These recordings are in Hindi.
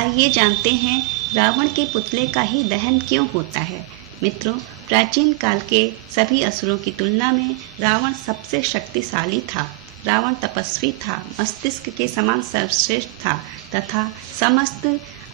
आइए जानते हैं रावण के पुतले का ही दहन क्यों होता है। मित्रों, प्राचीन काल के सभी असुरों की तुलना में रावण सबसे शक्तिशाली था। रावण तपस्वी था, मस्तिष्क के समान सर्वश्रेष्ठ था तथा समस्त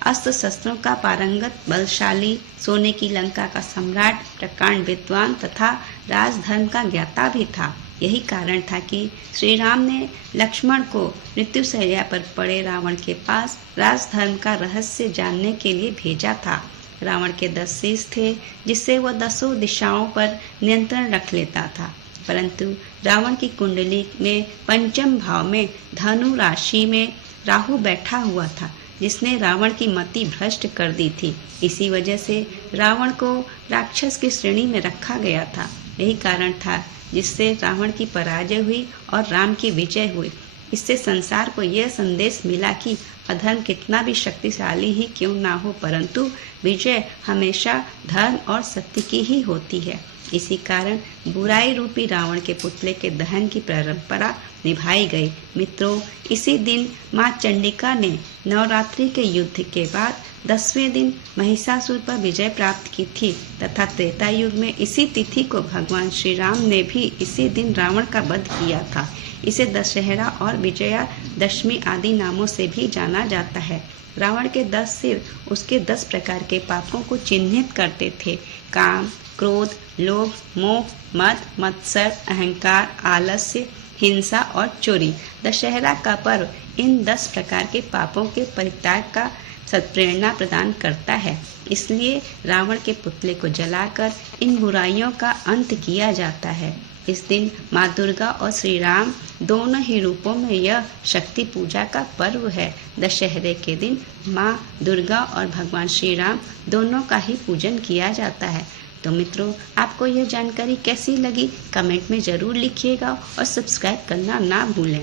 अस्त्र शस्त्रों का पारंगत, बलशाली, सोने की लंका का सम्राट, प्रकांड विद्वान तथा राजधर्म का ज्ञाता भी था। यही कारण था कि श्री राम ने लक्ष्मण को मृत्युशैया पर पड़े रावण के पास राजधर्म का रहस्य जानने के लिए भेजा था। रावण के 10 शीश थे, जिससे वह 10 दिशाओं पर नियंत्रण रख लेता था। परंतु रावण की कुंडली में पंचम भाव में धनु राशि में राहु बैठा हुआ था, जिसने रावण की मति भ्रष्ट कर दी थी। इसी वजह से रावण को राक्षस की श्रेणी में रखा गया था। यही कारण था जिससे रावण की पराजय हुई और राम की विजय हुई। इससे संसार को यह संदेश मिला कि अधर्म कितना भी शक्तिशाली ही क्यों ना हो, परंतु विजय हमेशा धर्म और सत्य की ही होती है। इसी कारण बुराई रूपी रावण के पुतले के दहन की परंपरा निभाई गई। मित्रों, इसी दिन मां चंडिका ने नवरात्रि के युद्ध के बाद 10वें दिन महिषासुर पर विजय प्राप्त की थी तथा त्रेता युग में इसी तिथि को भगवान श्री राम ने भी इसी दिन रावण का वध किया था। इसे दशहरा और विजयादशमी आदि नामों से भी जाना जाता है। रावण के 10 सिर उसके 10 प्रकार के पापों को चिन्हित करते थे: काम, क्रोध, लोभ, मोह, मद, मत्सर, अहंकार, आलस्य, हिंसा और चोरी। दशहरा का पर्व इन 10 प्रकार के पापों के परित्याग का सत्प्रेरणा प्रदान करता है। इसलिए रावण के पुतले को जलाकर इन बुराइयों का अंत किया जाता है। इस दिन माँ दुर्गा और श्री राम दोनों ही रूपों में यह शक्ति पूजा का पर्व है। दशहरे के दिन माँ दुर्गा और भगवान श्री राम दोनों का ही पूजन किया जाता है। तो मित्रों, आपको यह जानकारी कैसी लगी कमेंट में ज़रूर लिखिएगा और सब्सक्राइब करना ना भूलें।